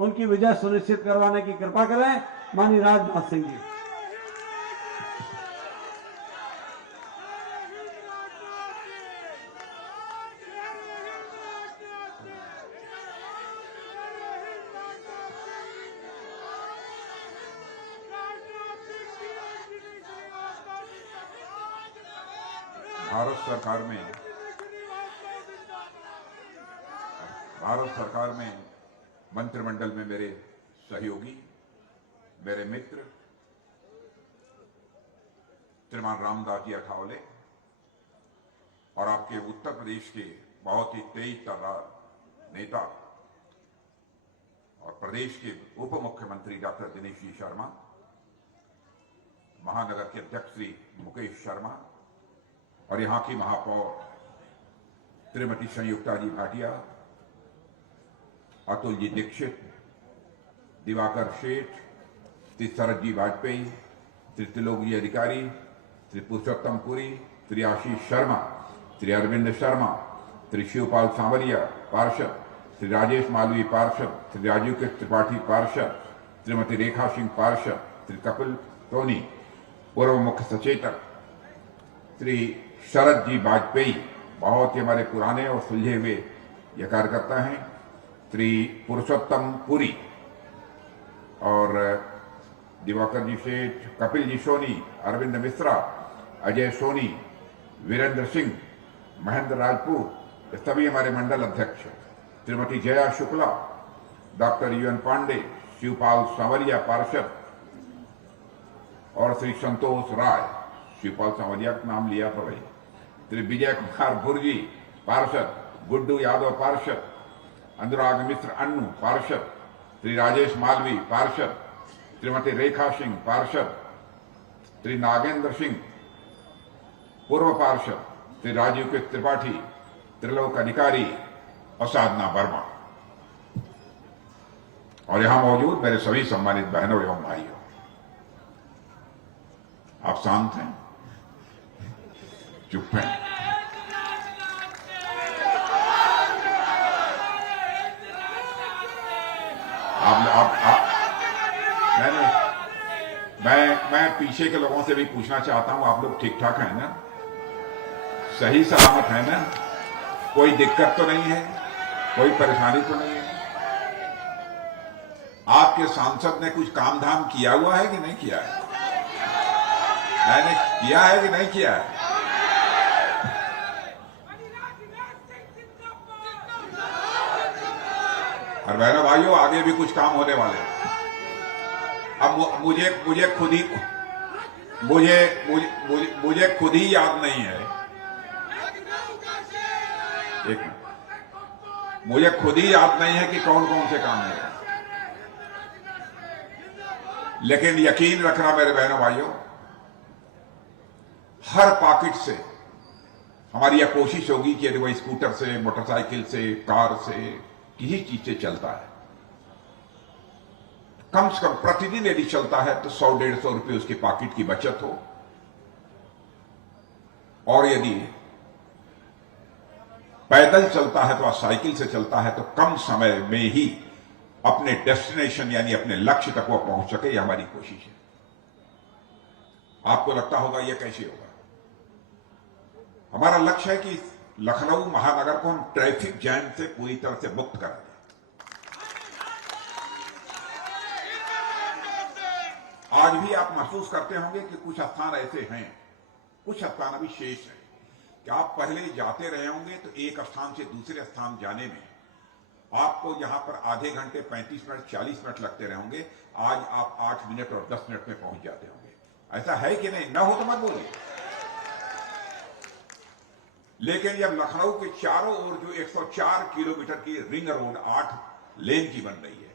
उनकी विजय सुनिश्चित करवाने की कृपा करें। माननीय राजनाथ सिंह जी। भारत सरकार में मंत्रिमंडल में मेरे सहयोगी, मेरे मित्र श्रीमान रामदास जी अठावले और आपके उत्तर प्रदेश के बहुत ही तेज तर्रार नेता और प्रदेश के उप मुख्यमंत्री डॉक्टर दिनेश जी शर्मा, महानगर के अध्यक्ष श्री मुकेश शर्मा और यहां की महापौर श्रीमती संयुक्ता जी भाटिया, अतुल जी दीक्षित, दिवाकर शेठ, श्री शरद जी वाजपेयी, श्री त्रिलोक जी अधिकारी, श्री पुरुषोत्तम पुरी, श्री आशीष शर्मा, श्री अरविंद शर्मा, श्री शिवपाल सांवरिया पार्षद, श्री राजेश मालवी पार्षद, श्री राजीव के त्रिपाठी पार्षद, श्रीमती रेखा सिंह पार्षद, श्री कपिल सोनी पूर्व मुख्य सचेतक, श्री शरद जी वाजपेयी बहुत ही हमारे पुराने और सुलझे हुए यह कार्यकर्ता हैं, श्री पुरुषोत्तम पुरी और दिवाकर जी शेठ, कपिल जी सोनी, अरविंद मिश्रा, अजय सोनी, वीरेंद्र सिंह, महेंद्र राजपूत, सभी हमारे मंडल अध्यक्ष, श्रीमती जया शुक्ला, डॉक्टर यूएन पांडे, शिवपाल सांवरिया पार्षद और श्री संतोष राय, शिवपाल सांवरिया का नाम लिया तो भाई, श्री विजय कुमार भुर्जी पार्षद, गुड्डू यादव पार्षद, अनुराग मिश्र अन्नू पार्षद, श्री राजेश मालवी पार्षद, श्रीमती रेखा सिंह पार्षद, श्री नागेंद्र सिंह पूर्व पार्षद, श्री राजीव के त्रिपाठी, त्रिलोक अधिकारी और साधना वर्मा और यहां मौजूद मेरे सभी सम्मानित बहनों एवं भाइयों। आप शांत हैं, चुप हैं? मैं पीछे के लोगों से भी पूछना चाहता हूं, आप लोग ठीक ठाक हैं ना? सही सलामत है ना? कोई दिक्कत तो नहीं है? कोई परेशानी तो नहीं है? आपके सांसद ने कुछ काम धाम किया हुआ है कि नहीं किया है? मैंने किया है कि नहीं किया है? और बहनों भाइयों, आगे भी कुछ काम होने वाले हैं। अब मुझे खुद ही याद नहीं है, एक मिनट, मुझे खुद ही याद नहीं है कि कौन कौन से काम है, लेकिन यकीन रखना मेरे बहनों भाइयों, हर पॉकेट से हमारी यह कोशिश होगी कि यदि वह स्कूटर से, मोटरसाइकिल से, कार से, किसी चीज से चलता है, कम से कम प्रतिदिन यदि चलता है तो 100-150 रुपये उसकी पॉकेट की बचत हो, और यदि पैदल चलता है तो साइकिल से चलता है तो कम समय में ही अपने डेस्टिनेशन यानी अपने लक्ष्य तक वो पहुंच सके, यह हमारी कोशिश है। आपको लगता होगा यह कैसे होगा? हमारा लक्ष्य है कि लखनऊ महानगर को हम ट्रैफिक जैम से पूरी तरह से मुक्त कर दें। आज भी आप महसूस करते होंगे कि कुछ स्थान ऐसे हैं, कुछ स्थान अभी शेष हैं, कि आप पहले जाते रहे होंगे तो एक स्थान से दूसरे स्थान जाने में आपको यहां पर आधे घंटे, 35 मिनट, 40 मिनट लगते रहे होंगे। आज आप 8 मिनट और 10 मिनट में पहुंच जाते होंगे। ऐसा है कि नहीं? ना हो तो मत बोलिए। लेकिन जब लखनऊ के चारों ओर जो 104 किलोमीटर की रिंग रोड 8 लेन की बन रही है,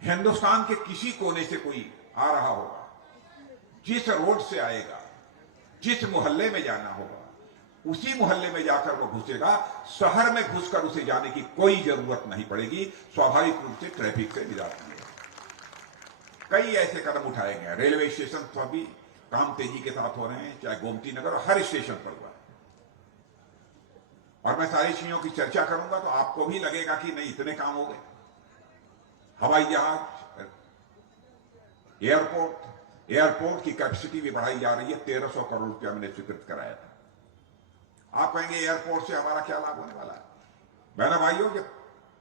हिंदुस्तान के किसी कोने से कोई आ रहा होगा, जिस रोड से आएगा, जिस मोहल्ले में जाना होगा, उसी मोहल्ले में जाकर वो घुसेगा। शहर में घुसकर उसे जाने की कोई जरूरत नहीं पड़ेगी, स्वाभाविक रूप से ट्रैफिक से निजात मिलेगी। कई ऐसे कदम उठाए गए। रेलवे स्टेशन पर भी काम तेजी के साथ हो रहे हैं, चाहे गोमती नगर, हर स्टेशन पर हुआ है। और मैं सारी चीजों की चर्चा करूंगा तो आपको भी लगेगा कि नहीं, इतने काम हो गए। हवाई जहाज, एयरपोर्ट की कैपेसिटी भी बढ़ाई जा रही है। 1300 करोड़ रुपया मैंने स्वीकृत कराया था। आप कहेंगे एयरपोर्ट से हमारा क्या लाभ होने वाला है? बहनों भाइयों, जब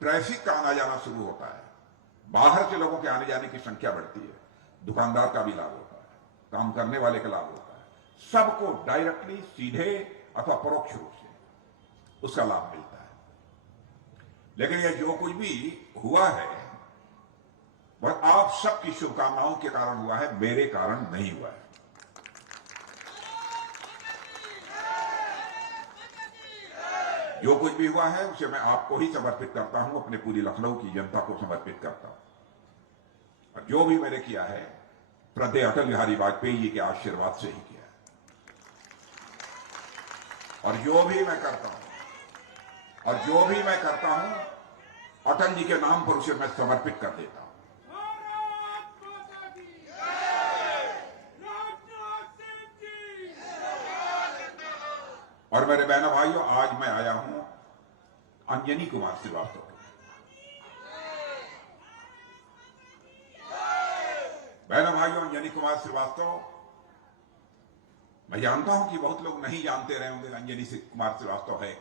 ट्रैफिक का आना जाना शुरू होता है, बाहर से लोगों के आने जाने की संख्या बढ़ती है, दुकानदार का भी लाभ होता है, काम करने वाले का लाभ होता है, सबको डायरेक्टली, सीधे अथवा परोक्ष रूप से उसका लाभ मिलता है। लेकिन यह जो कुछ भी हुआ है वह आप सबकी शुभकामनाओं के कारण हुआ है, मेरे कारण नहीं हुआ है। जो कुछ भी हुआ है उसे मैं आपको ही समर्पित करता हूं, अपने पूरी लखनऊ की जनता को समर्पित करता हूं। और जो भी मैंने किया है, श्रद्धेय अटल बिहारी वाजपेयी जी के आशीर्वाद से ही किया है। और जो भी मैं करता हूं अटल जी के नाम पर उसे मैं समर्पित कर देता हूं। और मेरे बहनों भाइयों, आज मैं आया हूं अंजनी कुमार श्रीवास्तव के। बहनों भाइयों, अंजनी कुमार श्रीवास्तव, मैं जानता हूं कि बहुत लोग नहीं जानते रहे होंगे अंजनी कुमार श्रीवास्तव है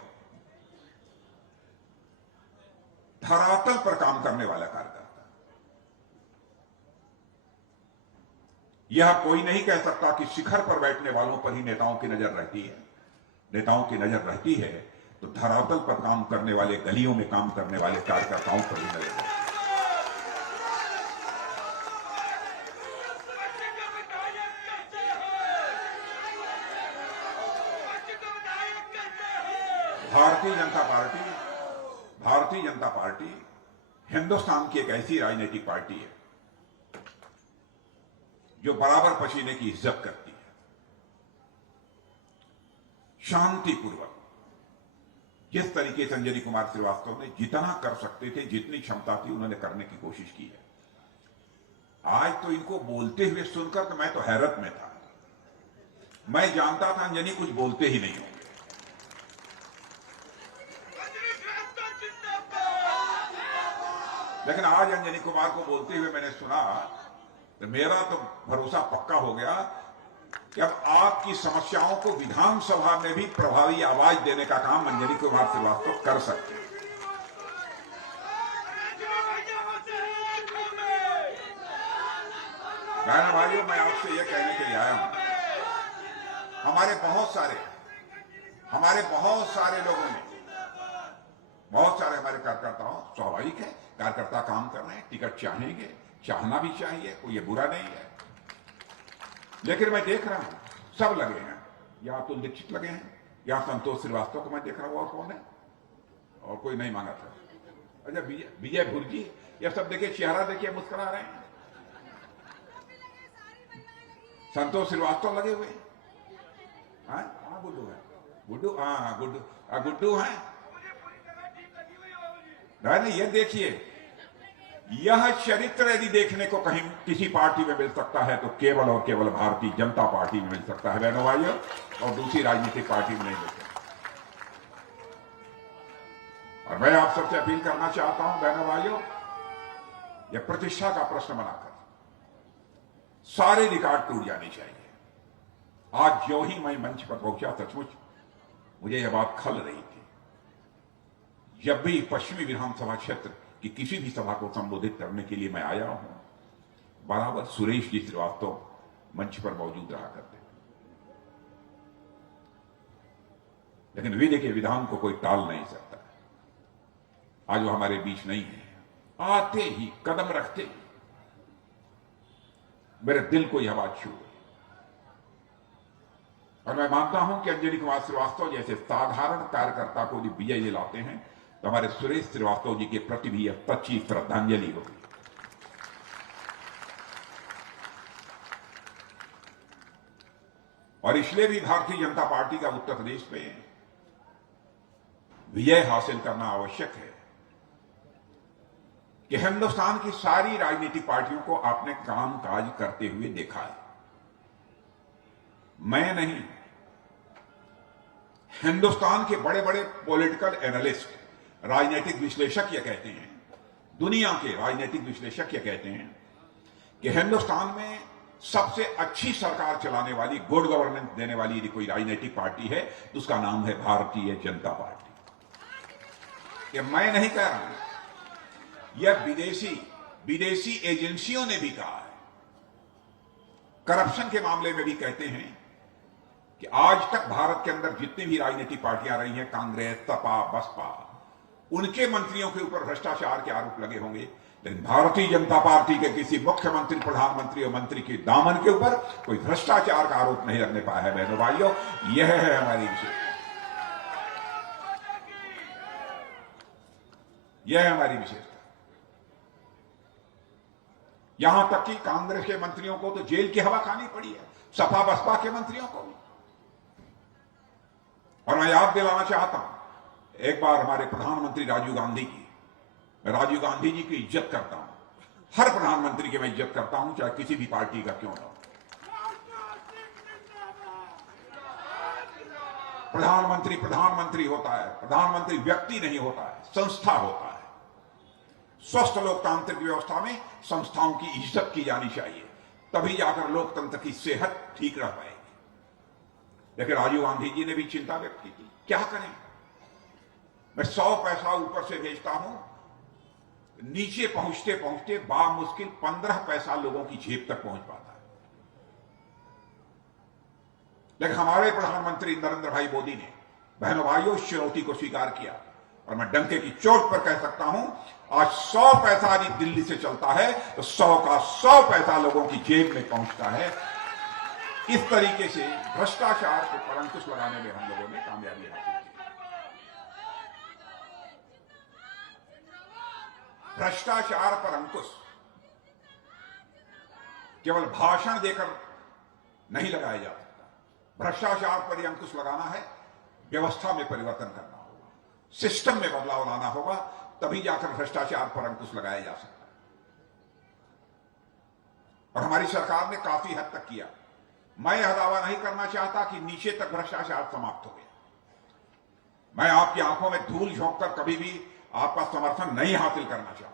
धरातल पर काम करने वाला कार्यकर्ता। यह कोई नहीं कह सकता कि शिखर पर बैठने वालों पर ही नेताओं की नजर रहती है। नेताओं की नजर रहती है तो धरातल पर काम करने वाले, गलियों में काम करने वाले कार्यकर्ताओं पर ही नजर रहती है। भारतीय जनता पार्टी हिंदुस्तान की एक ऐसी राजनीतिक पार्टी है जो बराबर पसीने की इज्जत करती है। शांतिपूर्वक जिस तरीके से अंजनी कुमार श्रीवास्तव ने जितना कर सकते थे, जितनी क्षमता थी, उन्होंने करने की कोशिश की है। आज तो इनको बोलते हुए सुनकर तो मैं तो हैरत में था। मैं जानता था अंजनी कुछ बोलते ही नहीं होंगे, लेकिन आज अंजनी कुमार को बोलते हुए मैंने सुना तो मेरा तो भरोसा पक्का हो गया कि अब आपकी समस्याओं को विधानसभा में भी प्रभावी आवाज देने का काम अंजनी कुमार श्रीवास्तव कर सकते हैं। बहनों भाइयों, मैं आपसे यह कहने के लिए आया हूं, हमारे बहुत सारे लोगों ने, बहुत सारे हमारे कार्यकर्ताओं, स्वाभाविक है कार्यकर्ता काम कर रहे हैं, टिकट चाहेंगे, चाहना भी चाहिए, कोई ये बुरा नहीं है। लेकिन मैं देख रहा हूं सब लगे हैं, यहां तो दीक्षित लगे हैं, यहां संतोष श्रीवास्तव को मैं देख रहा हूं, और कौन है, और कोई नहीं मांगा था। अच्छा, विजय भुर्जी, ये सब देखिए, चेहरा देखिए, मुस्कुरा रहे हैं। संतोष श्रीवास्तव लगे हुए, हाँ गुड्डू है, गुड्डू है। नहीं, ये देखिए, यह चरित्र यदि देखने को कहीं किसी पार्टी में मिल सकता है तो केवल और केवल भारतीय जनता पार्टी में मिल सकता है बहनों भाइयों, और दूसरी राजनीतिक पार्टी में नहीं मिल सकता। और मैं आप सबसे अपील करना चाहता हूं बहनों भाइयों, यह प्रतिष्ठा का प्रश्न बनाकर सारे रिकॉर्ड टूट जाने चाहिए। आज जो ही मैं मंच पर पहुंचा, सचमुच मुझे यह बात खल रही थी। जब भी पश्चिमी विधानसभा क्षेत्र कि किसी भी सभा को संबोधित करने के लिए मैं आया हूं, बराबर सुरेश जी श्रीवास्तव मंच पर मौजूद रहा करते, लेकिन विधि के विधान को कोई टाल नहीं सकता। आज वो हमारे बीच नहीं है। आते ही, कदम रखते ही मेरे दिल को यह बात छू गई। और मैं मानता हूं कि अंजनी कुमार श्रीवास्तव जैसे साधारण कार्यकर्ता को यदि विजय दिलाते हैं तो हमारे सुरेश श्रीवास्तव जी के प्रति भी यह सच्ची श्रद्धांजलि होगी। और इसलिए भी भारतीय जनता पार्टी का उत्तर प्रदेश में विजय हासिल करना आवश्यक है कि हिंदुस्तान की सारी राजनीतिक पार्टियों को आपने काम काज करते हुए देखा है। मैं नहीं, हिंदुस्तान के बड़े बड़े पॉलिटिकल एनालिस्ट, राजनीतिक विश्लेषक यह कहते हैं दुनिया के राजनीतिक विश्लेषक ये कहते हैं कि हिंदुस्तान में सबसे अच्छी सरकार चलाने वाली, गुड गवर्नेंस देने वाली यदि कोई राजनीतिक पार्टी है तो उसका नाम है भारतीय जनता पार्टी। ये मैं नहीं कह रहा हूं, यह विदेशी एजेंसियों ने भी कहा है। करप्शन के मामले में भी कहते हैं कि आज तक भारत के अंदर जितनी भी राजनीतिक पार्टियां रही हैं, कांग्रेस, सपा, बसपा, उनके मंत्रियों के ऊपर भ्रष्टाचार के आरोप लगे होंगे, लेकिन भारतीय जनता पार्टी के किसी मुख्यमंत्री, प्रधानमंत्री और मंत्री के दामन के ऊपर कोई भ्रष्टाचार का आरोप नहीं लगने पाया है। बहनों भाइयों, यह है हमारी विशेषता, यह है हमारी विशेषता। यहां तक कि कांग्रेस के मंत्रियों को तो जेल की हवा खानी पड़ी है, सपा बसपा के मंत्रियों को भी। और मैं याद दिलाना चाहता हूं, एक बार हमारे प्रधानमंत्री राजीव गांधी की, मैं राजीव गांधी जी की इज्जत करता हूं, हर प्रधानमंत्री की मैं इज्जत करता हूं, चाहे किसी भी पार्टी का क्यों ना हो। प्रधानमंत्री होता है, प्रधानमंत्री व्यक्ति नहीं होता है, संस्था होता है। स्वस्थ लोकतांत्रिक व्यवस्था में संस्थाओं की इज्जत की जानी चाहिए, तभी जाकर लोकतंत्र की सेहत ठीक रह पाएगी। लेकिन राजीव गांधी जी ने भी चिंता व्यक्त की थी, क्या करें, मैं 100 पैसा ऊपर से भेजता हूं, नीचे पहुंचते पहुंचते बामुश्किल 15 पैसा लोगों की जेब तक पहुंच पाता है। लेकिन हमारे प्रधानमंत्री नरेंद्र भाई मोदी ने, बहनों भाइयों, इस चुनौती को स्वीकार किया और मैं डंके की चोट पर कह सकता हूं, आज 100 पैसा यदि दिल्ली से चलता है तो 100 का 100 पैसा लोगों की जेब में पहुंचता है। इस तरीके से भ्रष्टाचार को पर अंकुश लगाने में हम लोगों ने कामयाबी हासिल की। भ्रष्टाचार पर अंकुश केवल भाषण देकर नहीं लगाया जा सकता। भ्रष्टाचार पर यह अंकुश लगाना है, व्यवस्था में परिवर्तन करना होगा, सिस्टम में बदलाव लाना होगा, तभी जाकर भ्रष्टाचार पर अंकुश लगाया जा सकता है। और हमारी सरकार ने काफी हद तक किया। मैं यह दावा नहीं करना चाहता कि नीचे तक भ्रष्टाचार समाप्त हो गया। मैं आपकी आंखों में धूल झोंककर कभी भी आपका समर्थन नहीं हासिल करना चाहता,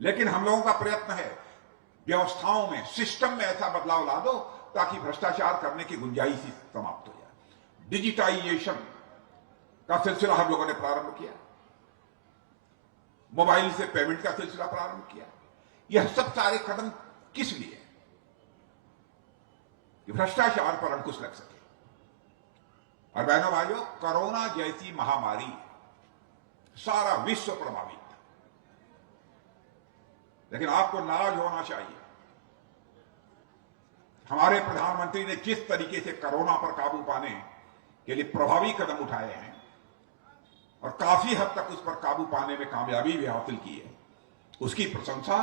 लेकिन हम लोगों का प्रयत्न है व्यवस्थाओं में, सिस्टम में ऐसा बदलाव ला दो ताकि भ्रष्टाचार करने की गुंजाइश ही समाप्त हो जाए। डिजिटाइजेशन का सिलसिला हम लोगों ने प्रारंभ किया, मोबाइल से पेमेंट का सिलसिला प्रारंभ किया। यह सब सारे कदम किस लिए? कि भ्रष्टाचार पर अंकुश लग सके। और बहनों भाइयों, कोरोना जैसी महामारी सारा विश्व प्रभावित था, लेकिन आपको नाराज होना चाहिए, हमारे प्रधानमंत्री ने जिस तरीके से कोरोना पर काबू पाने के लिए प्रभावी कदम उठाए हैं और काफी हद तक उस पर काबू पाने में कामयाबी भी हासिल की है, उसकी प्रशंसा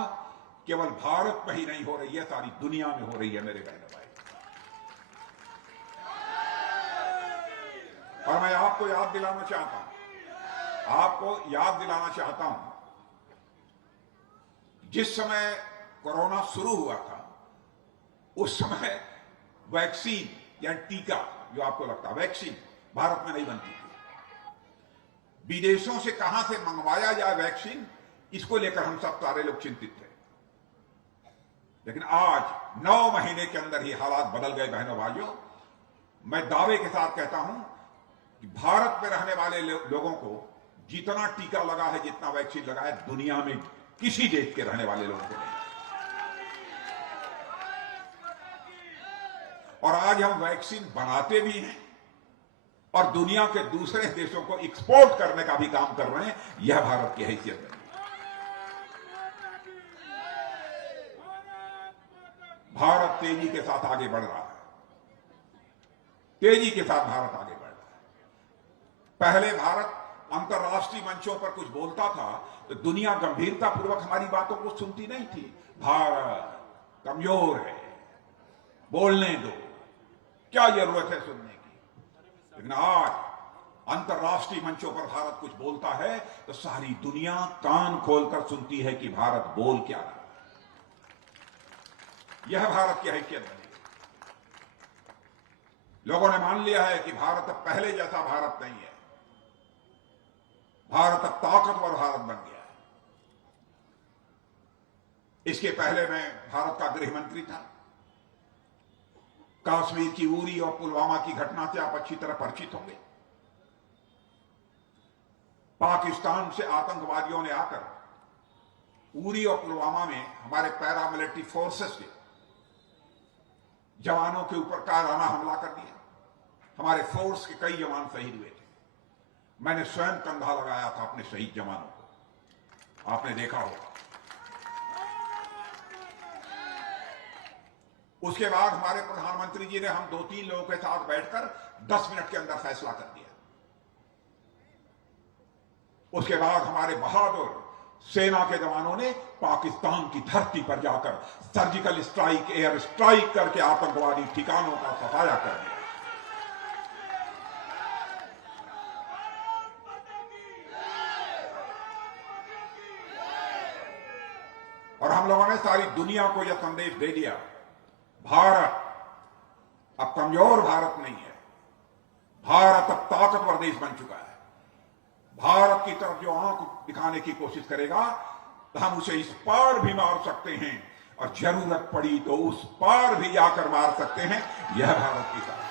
केवल भारत में ही नहीं हो रही है, सारी दुनिया में हो रही है मेरे बहनों भाई। और मैं आपको याद दिलाना चाहता हूं, जिस समय कोरोना शुरू हुआ था उस समय वैक्सीन या टीका, जो आपको लगता है वैक्सीन, भारत में नहीं बनती थी। विदेशों से कहां से मंगवाया जाए वैक्सीन, इसको लेकर हम सब सारे लोग चिंतित थे। लेकिन आज 9 महीने के अंदर ही हालात बदल गए बहनों भाइयों। मैं दावे के साथ कहता हूं कि भारत में रहने वाले लोगों को जितना टीका लगा है, जितना वैक्सीन लगा है, दुनिया में किसी देश के रहने वाले लोगों को नहीं। और आज हम वैक्सीन बनाते भी हैं और दुनिया के दूसरे देशों को एक्सपोर्ट करने का भी काम कर रहे हैं। यह भारत की हैसियत है। भारत तेजी के साथ आगे बढ़ रहा है, तेजी के साथ भारत आगे बढ़ रहा है। पहले भारत अंतर्राष्ट्रीय मंचों पर कुछ बोलता था तो दुनिया गंभीरतापूर्वक हमारी बातों को सुनती नहीं थी। भारत कमजोर है, बोलने दो, क्या जरूरत है सुनने की। लेकिन आज अंतर्राष्ट्रीय मंचों पर भारत कुछ बोलता है तो सारी दुनिया कान खोलकर सुनती है कि भारत बोल क्या रहा है। यह भारत की हैसियत बनी। लोगों ने मान लिया है कि भारत अब पहले जैसा भारत नहीं है। भारत अब ताकतवर भारत बन गया है। इसके पहले मैं भारत का गृह मंत्री था। कश्मीर की उरी और पुलवामा की घटना से आप अच्छी तरह परिचित होंगे। पाकिस्तान से आतंकवादियों ने आकर उरी और पुलवामा में हमारे पैरामिलिट्री फोर्सेस के जवानों के ऊपर कायराना हमला कर दिया। हमारे फोर्स के कई जवान शहीद हुए थे। मैंने स्वयं कंधा लगाया था अपने शहीद जवानों को, आपने देखा होगा। उसके बाद हमारे प्रधानमंत्री जी ने हम 2-3 लोगों के साथ बैठकर 10 मिनट के अंदर फैसला कर दिया। उसके बाद हमारे बहादुर सेना के जवानों ने पाकिस्तान की धरती पर जाकर सर्जिकल स्ट्राइक, एयर स्ट्राइक करके आतंकवादी ठिकानों का सफाया कर दिया। और हम लोगों ने सारी दुनिया को यह संदेश दे दिया, भारत अब कमजोर भारत नहीं है, भारत अब ताकतवर देश बन चुका है। भारत की तरफ जो आंख दिखाने की कोशिश करेगा तो हम उसे इस पार भी मार सकते हैं और जरूरत पड़ी तो उस पार भी जाकर मार सकते हैं। यह भारत की ताकत।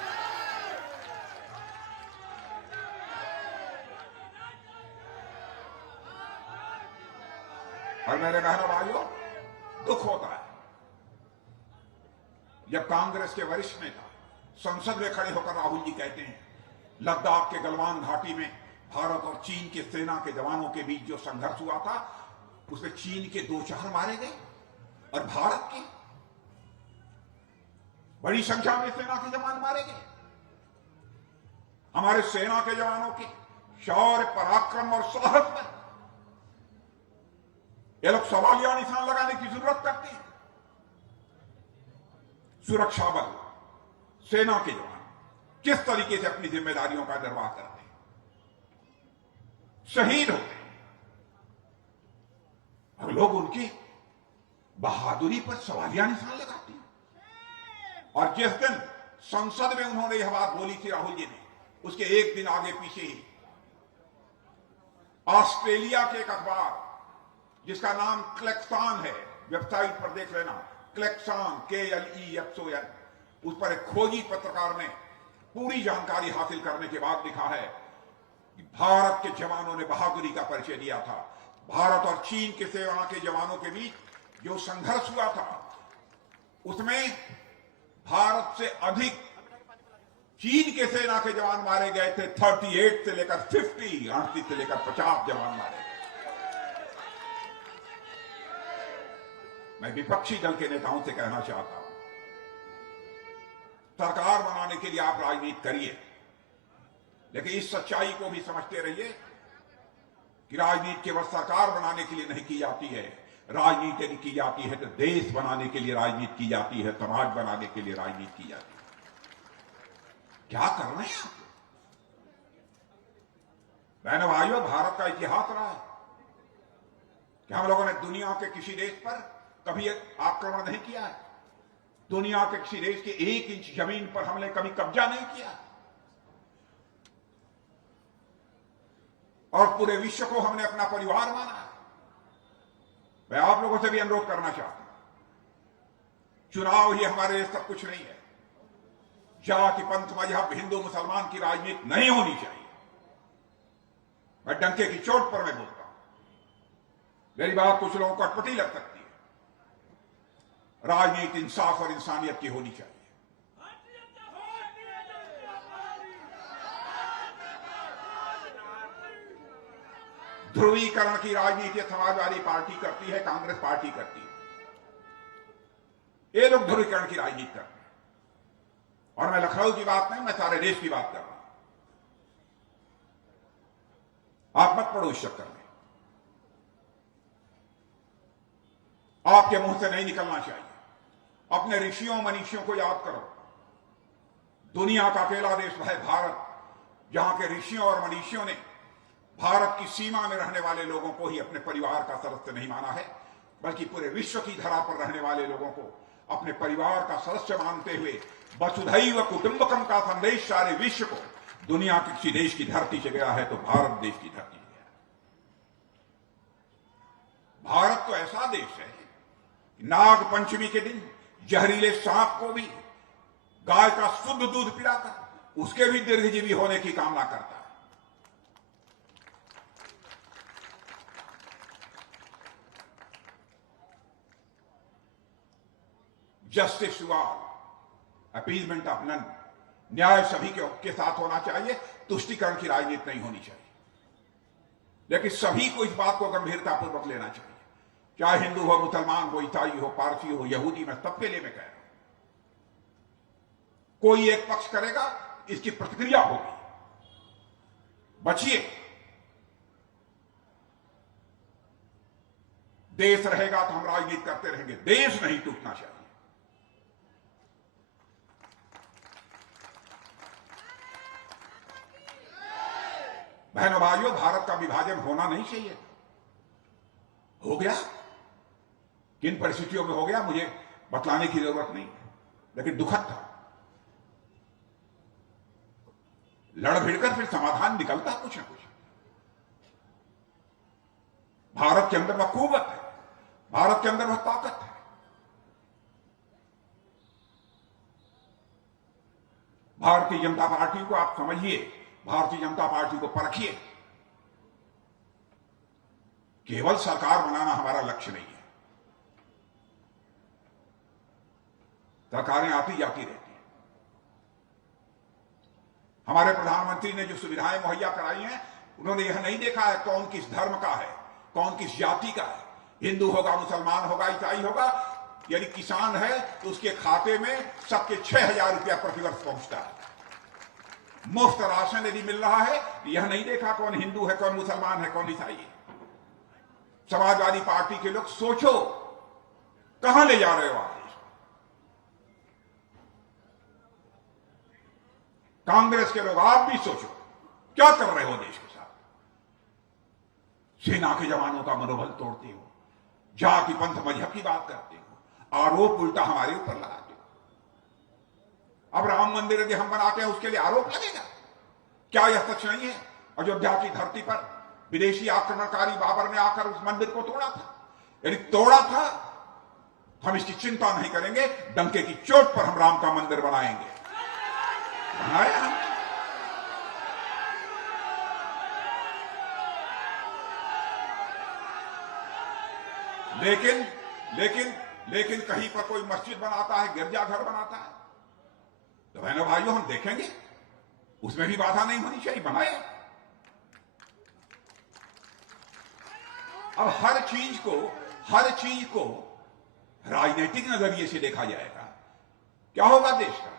और मेरे बहनों भाइयों, दुख होता है जब कांग्रेस के वरिष्ठ नेता संसद में खड़े होकर राहुल जी कहते हैं लद्दाख के गलवान घाटी में भारत और चीन के सेना के जवानों के बीच जो संघर्ष हुआ था उसमें चीन के 2-4 मारे गए और भारत के बड़ी संख्या में सेना के जवान मारे गए। हमारे सेना के जवानों के शौर्य, पराक्रम और साहस में ये लोग सवालिया निशान लगाने की जरूरत करते हैं। सुरक्षा बल, सेना के जवान किस तरीके से अपनी जिम्मेदारियों का निर्वाह करते हैं, शहीद होते हैं, और लोग उनकी बहादुरी पर सवालिया निशान लगाते हैं। और जिस दिन संसद में उन्होंने यह बात बोली थी राहुल जी ने, उसके एक दिन आगे पीछे ही ऑस्ट्रेलिया के एक अखबार जिसका नाम क्लेक्सान है, वेबसाइट पर देख लेना, क्लेक्सान KLEXON, उस पर एक खोजी पत्रकार ने पूरी जानकारी हासिल करने के बाद लिखा है कि भारत के जवानों ने बहादुरी का परिचय दिया था। भारत और चीन के सेना के जवानों के बीच जो संघर्ष हुआ था उसमें भारत से अधिक चीन के सेना के जवान मारे गए थे। 38 से लेकर 50, 38 से लेकर 50 जवान मारे गए। मैं विपक्षी दल के नेताओं से कहना चाहता हूं, सरकार बनाने के लिए आप राजनीति करिए, लेकिन इस सच्चाई को भी समझते रहिए कि राजनीति केवल सरकार बनाने के लिए नहीं की जाती है। राजनीति यदि की जाती है तो देश बनाने के लिए राजनीति की जाती है, समाज बनाने के लिए राजनीति की जाती है। क्या कर रहे हैं आप? बहनों भाइयों, भारत का इतिहास रहा है कि हम लोगों ने दुनिया के किसी देश पर कभी आक्रमण नहीं किया है। दुनिया के किसी देश के 1 इंच जमीन पर हमने कभी कब्जा नहीं किया और पूरे विश्व को हमने अपना परिवार माना। मैं आप लोगों से भी अनुरोध करना चाहता हूं, चुनाव ही हमारे लिए सब कुछ नहीं है। जाति, पंथ, मजहब, हिंदू मुसलमान की राजनीति नहीं होनी चाहिए। मैं डंके की चोट पर मैं बोलता हूं। मेरी बात कुछ लोगों को अटपटी लग सकती है। राजनीति इंसाफ और इंसानियत की होनी चाहिए। ध्रुवीकरण की राजनीति समाजवादी पार्टी करती है, कांग्रेस पार्टी करती है। ये लोग ध्रुवीकरण की राजनीति करते हैं। और मैं लखनऊ की बात नहीं, मैं सारे देश की बात कर रहा हूं। आप मत पड़ो इस चक्कर में। आपके मुंह से नहीं निकलना चाहिए। अपने ऋषियों मनीषियों को याद करो। दुनिया का अकेला देश है भारत, जहां के ऋषियों और मनीषियों ने भारत की सीमा में रहने वाले लोगों को ही अपने परिवार का सदस्य नहीं माना है, बल्कि पूरे विश्व की धरा पर रहने वाले लोगों को अपने परिवार का सदस्य मानते हुए वसुधैव कुटुंबकम का संदेश सारे विश्व को दुनिया के किसी देश की धरती से गया है तो भारत देश की धरती से गया। ऐसा देश है, नाग पंचमी के दिन जहरीले सांप को भी गाय का शुद्ध दूध पिलाकर उसके भी दीर्घजीवी होने की कामना करता है। Justice to all, appeasement of none, न्याय सभी के साथ होना चाहिए, तुष्टिकरण की राजनीति नहीं होनी चाहिए। लेकिन सभी को इस बात को गंभीरतापूर्वक लेना चाहिए, चाहे हिंदू हो, मुसलमान हो, ईसाई हो, पारसी हो, यहूदी, मैं सबके लिए मैं कह रहा हूं। कोई एक पक्ष करेगा, इसकी प्रतिक्रिया होगी, बचिए। देश रहेगा तो हम राजनीति करते रहेंगे, देश नहीं टूटना चाहिए। बहनों भाइयों, भारत का विभाजन होना नहीं चाहिए, हो गया। किन परिस्थितियों में हो गया मुझे बतलाने की जरूरत नहीं, लेकिन दुखद था। लड़ भिड़कर फिर समाधान निकलता कुछ ना कुछ। भारत के अंदर वह कुव्वत है, भारत के अंदर वह ताकत है। भारतीय जनता पार्टी को आप समझिए, भारतीय जनता पार्टी को परखिए। केवल सरकार बनाना हमारा लक्ष्य नहीं है। सरकारें आती जाती रहती हैं। हमारे प्रधानमंत्री ने जो सुविधाएं मुहैया कराई हैं, उन्होंने यह नहीं देखा है कौन किस धर्म का है, कौन किस जाति का है, हिंदू होगा, मुसलमान होगा, ईसाई होगा। यदि किसान है तो उसके खाते में सबके 6,000 रुपया प्रतिवर्ष पहुंचता है। मुफ्त राशन यदि मिल रहा है, यह नहीं देखा कौन हिंदू है, कौन मुसलमान है, कौन ईसाई है। समाजवादी पार्टी के लोग सोचो, कहां ले जा रहे हो आप? कांग्रेस के लोग आप भी सोचो, क्या कर रहे हो देश के साथ? सेना के जवानों का मनोबल तोड़ते हो, जाति पंथ मजहब की बात करते हो, आरोप उल्टा हमारे ऊपर लगाते हो। अब राम मंदिर यदि हम बनाते हैं उसके लिए आरोप लगेगा। क्या यह सच नहीं है? अयोध्या की धरती पर विदेशी आक्रमणकारी बाबर ने आकर उस मंदिर को तोड़ा था। यदि तोड़ा था तो हम इसकी चिंता नहीं करेंगे, डंके की चोट पर हम राम का मंदिर बनाएंगे। बनाया हम। लेकिन लेकिन लेकिन कहीं पर कोई मस्जिद बनाता है, गिरजाघर बनाता है, तो बहनों भाइयों हम देखेंगे, उसमें भी बाधा नहीं होनी चाहिए, बनाए। अब हर चीज को राजनीतिक नजरिए से देखा जाएगा, क्या होगा देश का?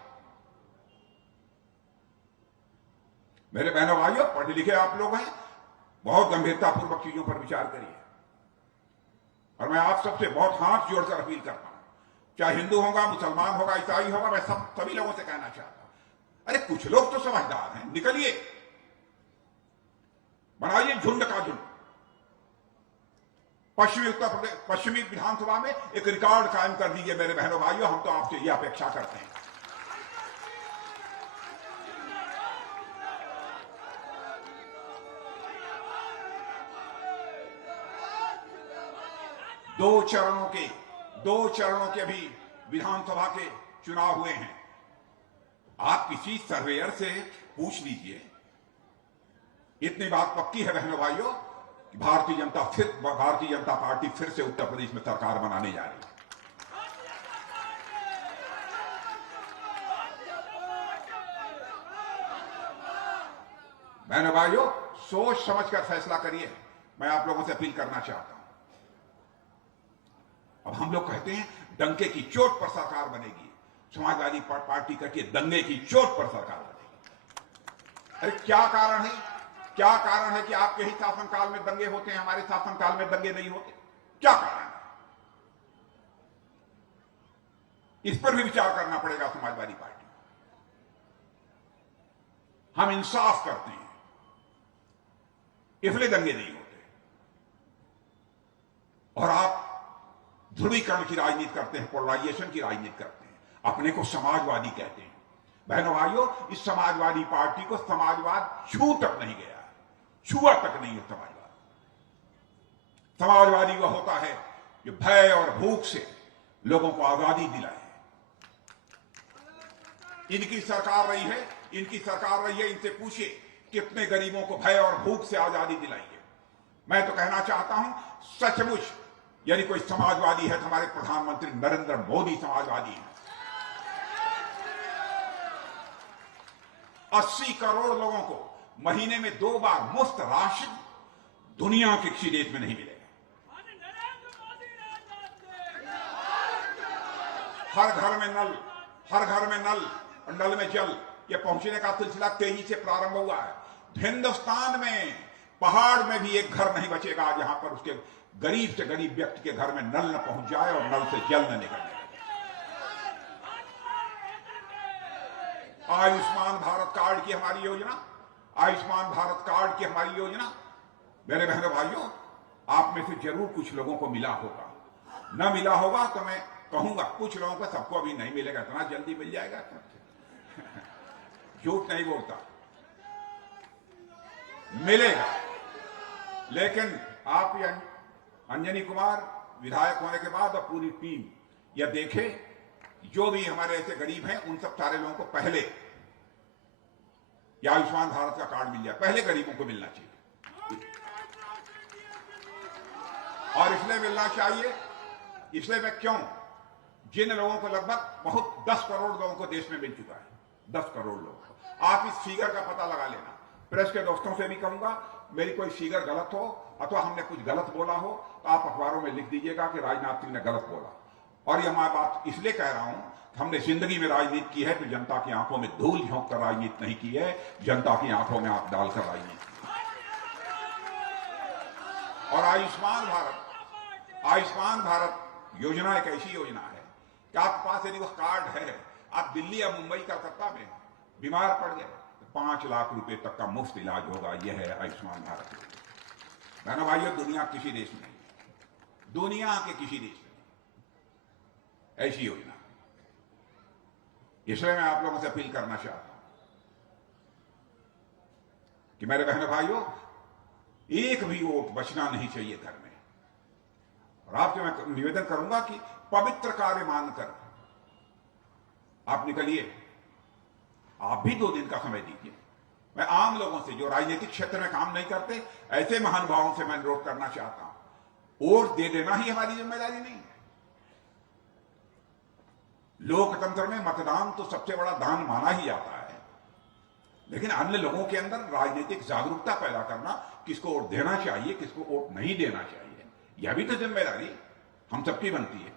मेरे बहनों भाइयों, पढ़े लिखे आप लोग हैं, बहुत गंभीरतापूर्वक चीजों पर विचार करिए। और मैं आप सबसे बहुत हाथ जोड़कर अपील करता हूं, चाहे हिंदू होगा, मुसलमान होगा, ईसाई होगा, मैं सभी लोगों से कहना चाहता हूं, अरे कुछ लोग तो समझदार हैं, निकलिए, बनाइए झुंड का झुंड। पश्चिमी उत्तर प्रदेश, पश्चिमी विधानसभा में एक रिकॉर्ड कायम कर दीजिए मेरे बहनों भाइयों, हम तो आपसे यह अपेक्षा करते हैं। दो चरणों के भी विधानसभा के चुनाव हुए हैं। आप किसी सर्वेयर से पूछ लीजिए, इतनी बात पक्की है बहनों भाइयों, भारतीय जनता पार्टी फिर से उत्तर प्रदेश में सरकार बनाने जा रही है। बहनों भाइयों, सोच समझकर फैसला करिए, मैं आप लोगों से अपील करना चाहता हूं। अब हम लोग कहते हैं डंके की चोट पर सरकार बनेगी, समाजवादी पार्टी कहती है दंगे की चोट पर सरकार बनेगी। अरे क्या कारण है? क्या कारण है कि आपके ही शासनकाल में दंगे होते हैं, हमारे शासनकाल में दंगे नहीं होते? क्या कारण है? इस पर भी विचार करना पड़ेगा समाजवादी पार्टी। हम इंसाफ करते हैं, इसलिए दंगे नहीं होते। और आप ध्रुवीकरण की राजनीति करते हैं, पोलराइजेशन की राजनीति करते हैं, अपने को समाजवादी कहते हैं। बहनों भाइयों, इस समाजवादी पार्टी को समाजवाद छू तक नहीं गया, छुआ तक नहीं है समाजवाद। समाजवादी वह होता है जो भय और भूख से लोगों को आजादी दिलाई है। इनकी सरकार रही है, इनसे पूछिए कितने गरीबों को भय और भूख से आजादी दिलाई है। मैं तो कहना चाहता हूं, सचमुच यदि कोई समाजवादी है तो हमारे प्रधानमंत्री नरेंद्र मोदी समाजवादी हैं। 80 करोड़ लोगों को महीने में 2 बार मुफ्त राशन दुनिया के किसी देश में नहीं मिलेगा। हर घर में नल और नल में जल, यह पहुंचने का सिलसिला तेजी से प्रारंभ हुआ है। हिंदुस्तान में पहाड़ में भी एक घर नहीं बचेगा जहां पर उसके गरीब से गरीब व्यक्ति के घर में नल न पहुंच जाए और नल से जल न निकल जाए। आयुष्मान भारत कार्ड की हमारी योजना, मेरे बहनों भाइयों, आप में से जरूर कुछ लोगों को मिला होगा। न मिला होगा तो मैं कहूंगा कुछ लोगों को, सबको अभी नहीं मिलेगा, इतना जल्दी मिल जाएगा। झूठ नहीं बोलता, मिलेगा। लेकिन आप या अंजनी कुमार विधायक होने के बाद और पूरी टीम यह देखे, जो भी हमारे ऐसे गरीब हैं उन सब सारे लोगों को पहले या आयुष्मान भारत का कार्ड मिल जाए, पहले गरीबों को मिलना चाहिए। और इसलिए मिलना चाहिए, इसलिए मैं क्यों, जिन लोगों को लगभग बहुत 10 करोड़ लोगों को देश में मिल चुका है, 10 करोड़ लोग, आप इस फिगर का पता लगा लेना। प्रेस के दोस्तों से भी कहूंगा, मेरी कोई फिगर गलत हो अथवा हमने कुछ गलत बोला हो तो आप अखबारों में लिख दीजिएगा कि राजनाथ सिंह ने गलत बोला। और यह मैं बात इसलिए कह रहा हूं, हमने जिंदगी में राजनीति की है तो जनता की आंखों में धूल झोंक कर राजनीति नहीं की है, जनता की आंखों में आंख डालकर राजनीति की। और आयुष्मान भारत योजना एक ऐसी योजना है कि आपके पास यदि वह कार्ड है, आप दिल्ली या मुंबई कलकत्ता में बीमार पड़ गए तो 5 लाख रुपए तक का मुफ्त इलाज होगा। यह है आयुष्मान भारत योजना। बहनों भाइयों, दुनिया किसी देश में नहीं, दुनिया के किसी देश में ऐसी योजना। इसलिए मैं आप लोगों से अपील करना चाहता हूं कि मेरे बहनों भाइयों, एक भी वोट बचना नहीं चाहिए घर में। और आपसे मैं निवेदन करूंगा कि पवित्र कार्य मानकर आप निकलिए। आप भी 2 दिन का समय दीजिए। मैं आम लोगों से जो राजनीतिक क्षेत्र में काम नहीं करते, ऐसे महानुभावों से मैं अनुरोध करना चाहता हूं, वोट दे देना ही हमारी जिम्मेदारी नहीं है। लोकतंत्र में मतदान तो सबसे बड़ा दान माना ही जाता है, लेकिन अन्य लोगों के अंदर राजनीतिक जागरूकता पैदा करना, किसको वोट देना चाहिए, किसको वोट नहीं देना चाहिए, यह भी तो जिम्मेदारी हम सबकी बनती है।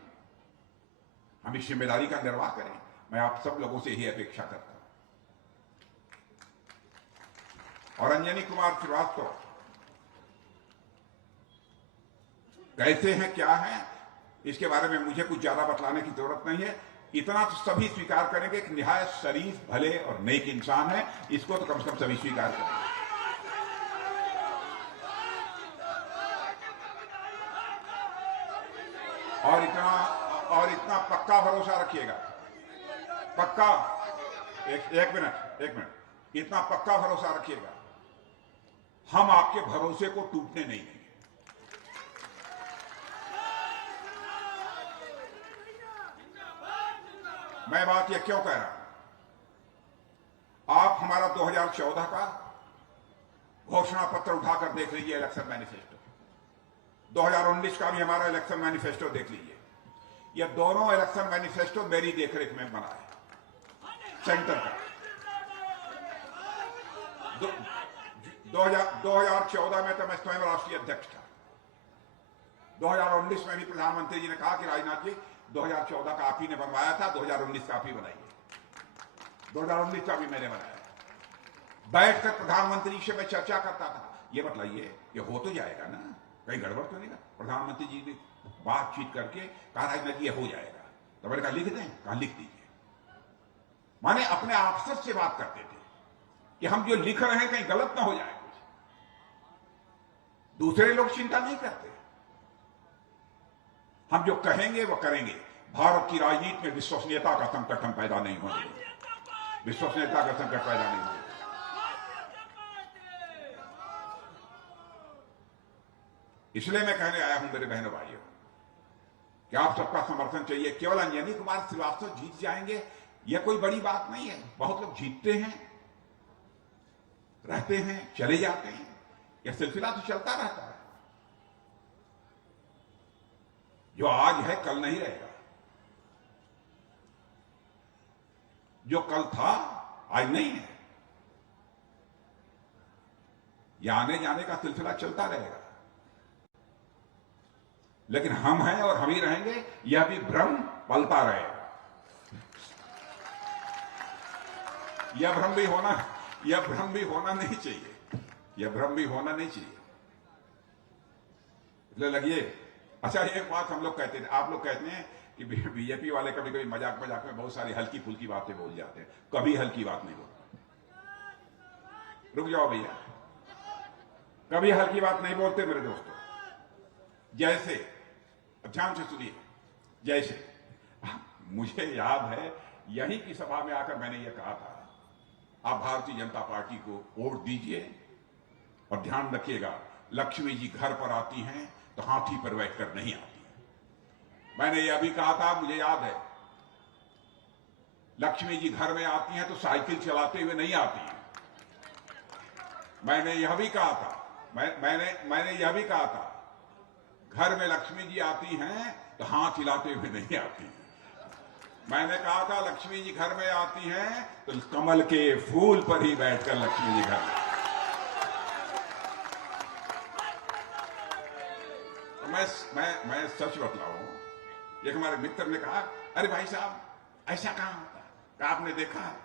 हम इस जिम्मेदारी का निर्वाह करें, मैं आप सब लोगों से ही अपेक्षा करता हूं। और अंजनी कुमार श्रीवास्तव कैसे हैं, क्या है, इसके बारे में मुझे कुछ ज्यादा बतलाने की जरूरत नहीं है। इतना तो सभी स्वीकार करेंगे कि निहायत शरीफ, भले और नेक इंसान है। इसको तो कम से कम सभी स्वीकार करेंगे। और इतना पक्का भरोसा रखिएगा, पक्का, एक मिनट, इतना पक्का भरोसा रखिएगा, हम आपके भरोसे को टूटने नहीं देंगे। मैं बात यह क्यों कह रहा हूं, आप हमारा 2014 का घोषणा पत्र उठाकर देख लीजिए, इलेक्शन मैनिफेस्टो। 2019 का भी हमारा इलेक्शन मैनिफेस्टो देख लीजिए। ये दोनों इलेक्शन मैनिफेस्टो मेरी देखरेख में बना है, सेंटर का। 2014 में तो मैं स्वयं राष्ट्रीय अध्यक्ष था। 2019 में भी प्रधानमंत्री जी ने कहा कि राजनाथ जी, 2014 का आप ही ने बनवाया था, 2019 का आप ही बनाइए। 2019 का भी मैंने बनाया। बैठकर प्रधानमंत्री से मैं चर्चा करता था, ये बतलाइए ये हो तो जाएगा ना, कहीं गड़बड़ तो नहीं ना। प्रधानमंत्री जी ने बातचीत करके कहा, राजनाथ जी ये हो जाएगा। तो मैंने कहा लिख दें, कहा लिख दीजिए। माने अपने अफसर से बात करते थे कि हम जो लिख रहे हैं कहीं गलत ना हो जाए। दूसरे लोग चिंता नहीं करते, हम जो कहेंगे वो करेंगे। भारत की राजनीति में विश्वसनीयता का संकट हम पैदा नहीं होने देंगे, विश्वसनीयता का संकट पैदा नहीं होगा। इसलिए मैं कहने आया हूं मेरे बहनों भाइयों, कि आप सबका समर्थन चाहिए। केवल अंजनी कुमार श्रीवास्तव जीत जाएंगे यह कोई बड़ी बात नहीं है। बहुत लोग जीतते हैं, रहते हैं, चले जाते हैं, यह सिलसिला तो चलता रहता है। जो आज है कल नहीं रहेगा, जो कल था आज नहीं है। यह आने जाने का सिलसिला चलता रहेगा, लेकिन हम हैं और हम ही रहेंगे, यह भी भ्रम पलता रहेगा। यह भ्रम भी होना नहीं चाहिए, यह भ्रम भी होना नहीं चाहिए। इसलिए लगिए, अच्छा एक बात हम लोग कहते थे, आप लोग कहते हैं कि बीजेपी वाले कभी कभी मजाक मजाक में बहुत सारी हल्की फुल्की बातें बोल जाते हैं। कभी हल्की बात नहीं बोलते। रुक जाओ भैया, कभी हल्की बात नहीं बोलते मेरे दोस्तों। जैसे, ध्यान से सुनिए, जैसे मुझे याद है यहीं की सभा में आकर मैंने यह कहा था, आप भारतीय जनता पार्टी को वोट दीजिए और ध्यान रखिएगा, लक्ष्मी जी घर पर आती हैं तो हाथी पर बैठकर नहीं आती है। मैंने यह भी कहा था, मुझे याद है, लक्ष्मी जी घर में आती हैं तो साइकिल चलाते हुए नहीं आती हैं। मैंने यह भी कहा था, मैंने यह भी कहा था, घर में लक्ष्मी जी आती हैं तो हाथ हिलाते हुए नहीं आती हैं। मैंने कहा था लक्ष्मी जी घर में आती हैं तो कमल के फूल पर ही बैठकर लक्ष्मी जी घर में। मैं सच बतलाऊं, एक हमारे मित्र ने कहा, अरे भाई साहब ऐसा कहां होता है, आपने देखा है?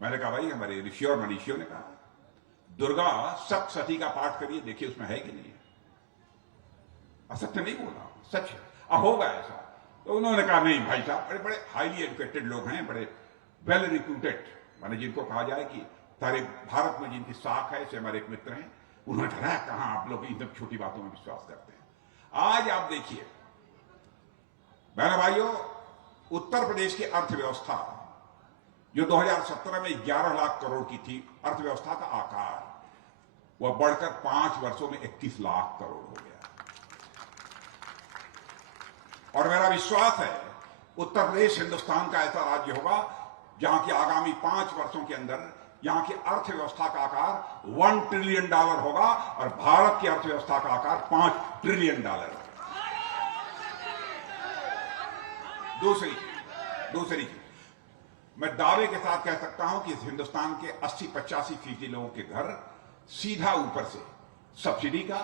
मैंने कहा भाई हमारे ऋषि और मनीषियों ने कहा, दुर्गा सप्तशती का पाठ करिए, देखिए उसमें है कि नहीं है। असत्य नहीं बोला, सच है। अब होगा ऐसा। तो उन्होंने कहा नहीं भाई साहब, बड़े बड़े हाईली एजुकेटेड लोग हैं, बड़े वेल रिक्रूटेड, माने जिनको कहा जाए कि सारे भारत में जिनकी साख है, ऐसे हमारे एक मित्र हैं। उन्होंने कहा कहां आप लोग इन सब छोटी बातों में विश्वास करते हैं। आज आप देखिए बहनों भाइयों, उत्तर प्रदेश की अर्थव्यवस्था जो 2017 में 11 लाख करोड़ की थी, अर्थव्यवस्था का आकार वह बढ़कर 5 वर्षों में 21 लाख करोड़ हो गया। और मेरा विश्वास है उत्तर प्रदेश हिंदुस्तान का ऐसा राज्य होगा जहां की आगामी 5 वर्षों के अंदर यहां की अर्थव्यवस्था का आकार $1 ट्रिलियन होगा और भारत की अर्थव्यवस्था का आकार $5 ट्रिलियन होगा। दूसरी मैं दावे के साथ कह सकता हूं कि हिंदुस्तान के 80-85% लोगों के घर सीधा ऊपर से सब्सिडी का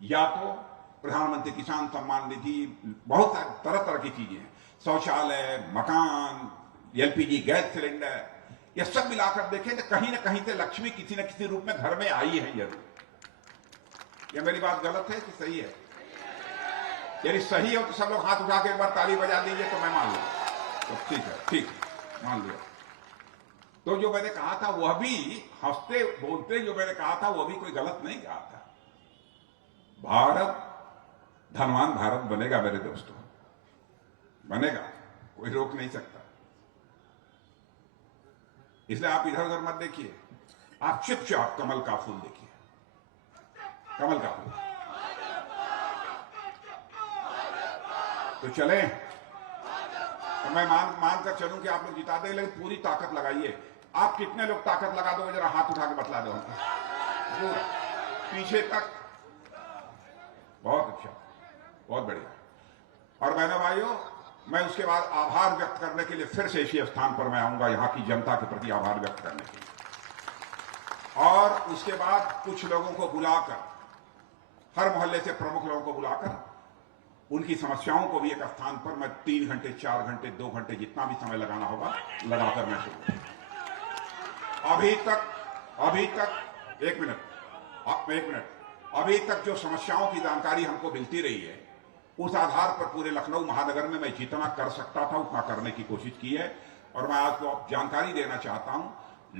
या तो प्रधानमंत्री किसान सम्मान निधि, बहुत तरह तरह की चीजें हैं, शौचालय, मकान, एलपीजी गैस सिलेंडर, यह सब मिलाकर देखें तो कहीं ना कहीं से लक्ष्मी किसी न किसी रूप में घर में आई है जरूर। यह मेरी बात गलत है कि सही है? यदि सही हो तो सब लोग हाथ उठा के एक बार ताली बजा दीजिए तो मैं मान लूं। तो ठीक है, मान लिया। तो जो मैंने कहा था वह भी हंसते बोलते जो मैंने कहा था वह भी कोई गलत नहीं कहा था। भारत धनवान भारत बनेगा मेरे दोस्तों, बनेगा, कोई रोक नहीं सकता। इसलिए आप इधर उधर मत देखिए, आप चुपचाप कमल का फूल देखिए, कमल का फूल। तो चले, तो मैं मान कर चलूं कि आप लोग जिता दें, लेकिन पूरी ताकत लगाइए। आप कितने लोग ताकत लगा दो, जरा हाथ उठा के बतला दो पीछे तक। बहुत अच्छा, बहुत बढ़िया। और बहनों भाइयों, मैं उसके बाद आभार व्यक्त करने के लिए फिर से इसी स्थान पर मैं आऊंगा, यहां की जनता के प्रति आभार व्यक्त करने के लिए। और उसके बाद कुछ लोगों को बुलाकर, हर मोहल्ले से प्रमुख लोगों को बुलाकर उनकी समस्याओं को भी एक स्थान पर मैं 3 घंटे, 4 घंटे, 2 घंटे, जितना भी समय लगाना होगा लगाकर मैं सुनूंगा। अभी तक एक मिनट, अभी तक जो समस्याओं की जानकारी हमको मिलती रही है, उस आधार पर पूरे लखनऊ महानगर में मैं जितना कर सकता था उतना करने की कोशिश की है। और मैं आज को जानकारी देना चाहता हूं,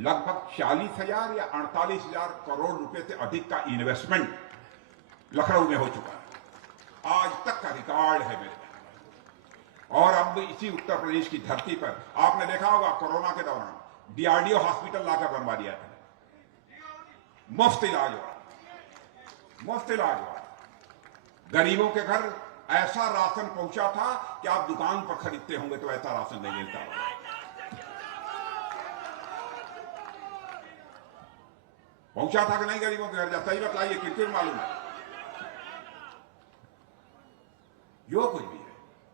लगभग 40,000 या 48,000 करोड़ रुपए से अधिक का इन्वेस्टमेंट लखनऊ में हो चुका है, आज तक का रिकॉर्ड है मेरे। और अब इसी उत्तर प्रदेश की धरती पर आपने देखा होगा कोरोना के दौरान डीआरडीओ हॉस्पिटल लाकर बनवा दिया था, मुफ्त इलाज हुआ। गरीबों के घर ऐसा राशन पहुंचा था कि आप दुकान पर खरीदते होंगे तो ऐसा राशन नहीं मिलता। पहुंचा था कि नहीं गरीबों के घर जा? सही बताइए, कितने मालूम है? जो कुछ भी है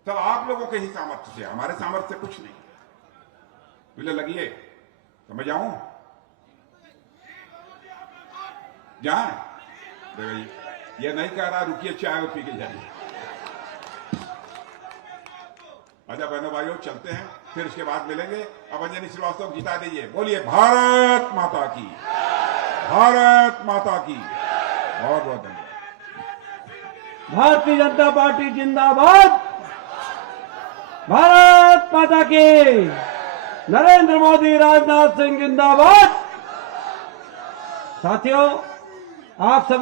सब आप लोगों के ही सामर्थ्य से, हमारे सामर्थ्य से कुछ नहीं। बोले लगिए तो मैं जाऊं? जाए ये नहीं कह रहा रुकिए चाय पी के जाइए। अच्छा बहनों भाइयों, चलते हैं, फिर उसके बाद मिलेंगे। अब अंजनी श्रीवास्तव जिता दीजिए। बोलिए भारत माता की, भारत माता की। बहुत बहुत धन्यवाद। भारतीय जनता पार्टी जिंदाबाद, भारत माता की, नरेंद्र मोदी, राजनाथ सिंह जिंदाबाद। साथियों, आप सभी